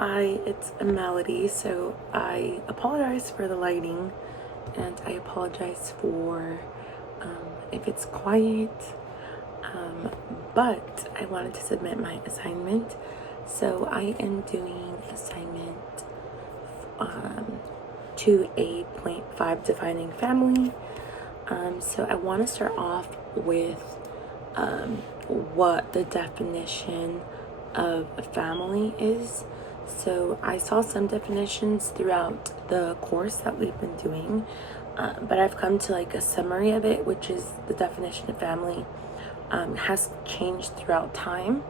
Hi, it's Melody. So I apologize for the lighting and I apologize for if it's quiet. Um, but I wanted to submit my assignment. So I am doing assignment um, 2A.5 defining family. So I want to start off with what the definition of a family is. So I saw some definitions throughout the course that we've been doing, but I've come to like a summary of it, which is the definition of family has changed throughout time.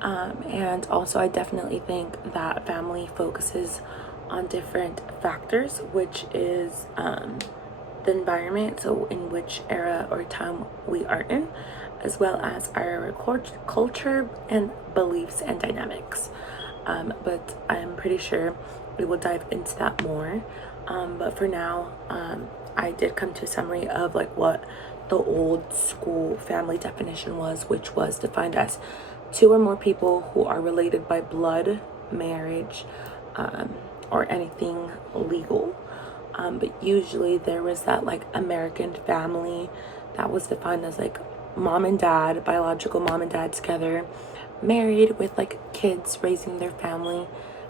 And also I definitely think that family focuses on different factors, which is the environment, so in which era or time we are in, as well as our culture and beliefs and dynamics. But I'm pretty sure we will dive into that more. But for now, I did come to a summary of like what the old school family definition was, which was defined as two or more people who are related by blood, marriage, or anything legal. But usually there was that like American family that was defined as like mom and dad, biological mom and dad together, married with like kids raising their family,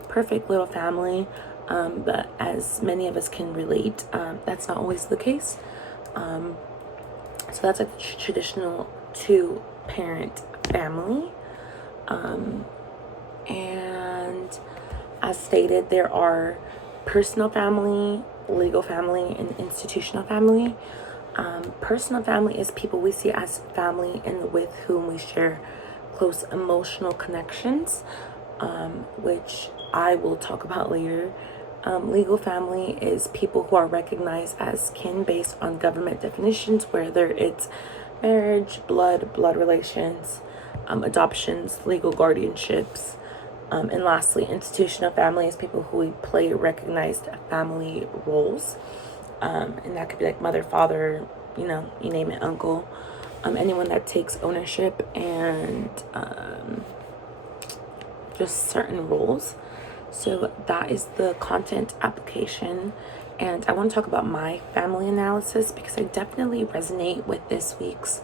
perfect little family. But as many of us can relate, that's not always the case. So that's like the traditional two parent family. And as stated, there are personal family, legal family, and institutional family. Personal family is people we see as family and with whom we share close emotional connections, which I will talk about later. Legal family is people who are recognized as kin based on government definitions, whether it's marriage, blood relations, adoptions, legal guardianships. And lastly, institutional family is people who play recognized family roles. And that could be like mother, father, you name it, uncle, anyone that takes ownership and just certain roles. So that is the content application. And I want to talk about my family analysis because I definitely resonate with this week's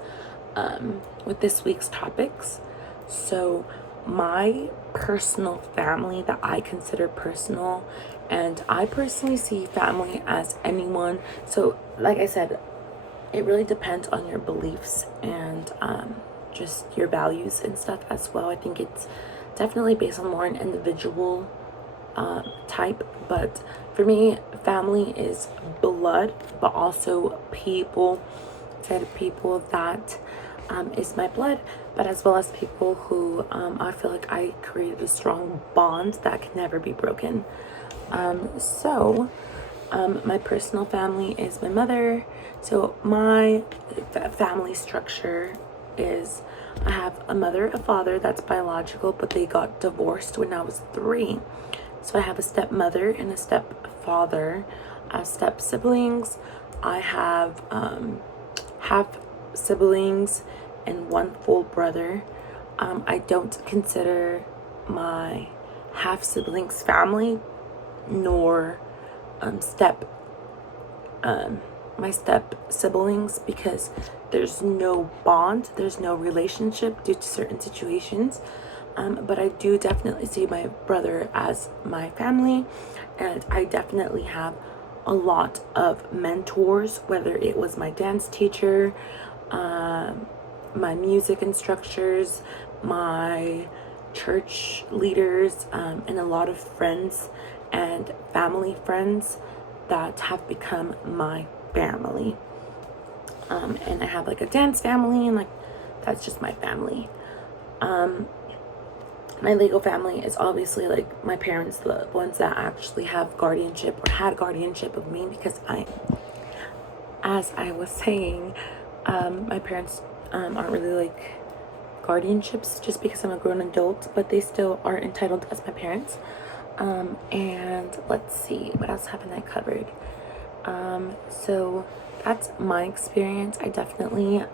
topics. So my personal family that I consider personal, and I personally see family as anyone. So like I said, it really depends on your beliefs and just your values and stuff as well. I think it's definitely based on more an individual type, but for me, family is blood, but also people that is my blood, but as well as people who I feel like I created a strong bond that can never be broken. So my personal family is my mother. So my family structure is I have a mother, a father that's biological, but they got divorced when I was 3. So I have a stepmother and a stepfather. I have step siblings. I have half siblings and one full brother. I don't consider my half siblings family, nor my step siblings, because there's no bond, there's no relationship due to certain situations. But I do definitely see my brother as my family, and I definitely have a lot of mentors, whether it was my dance teacher, my music instructors, my church leaders, and a lot of friends and family friends that have become my family. And I have like a dance family, and like that's just my family. My legal family is obviously like my parents, the ones that actually have guardianship or had guardianship of me, because as I was saying, my parents aren't really like guardianships just because I'm a grown adult, but they still are entitled as my parents. And let's see, what else haven't I covered? So that's my experience. I definitely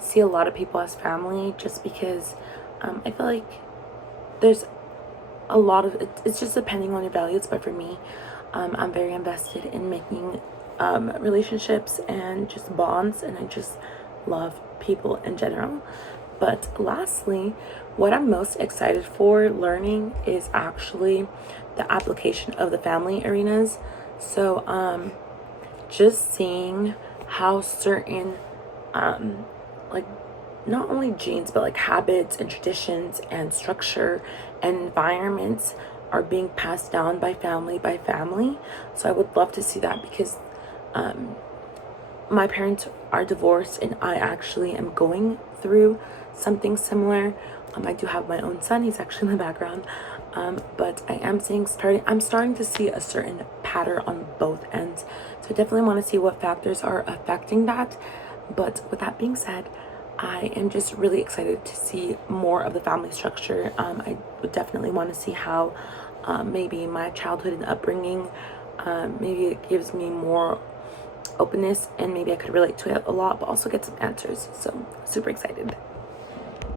see a lot of people as family just because I feel like there's a lot of it, it's just depending on your values. But for me, I'm very invested in making relationships and just bonds, and I just love people in general. But lastly, what I'm most excited for learning is actually the application of the family arenas. So just seeing how certain like not only genes but like habits and traditions and structure and environments are being passed down by family. So I would love to see that, because my parents are divorced and I actually am going through something similar. I do have my own son, he's actually in the background. But I'm starting to see a certain pattern on both ends. So I definitely want to see what factors are affecting that. But with that being said, I am just really excited to see more of the family structure. I would definitely want to see how maybe my childhood and upbringing, maybe it gives me more openness, and maybe I could relate to it a lot, but also get some answers. So super excited.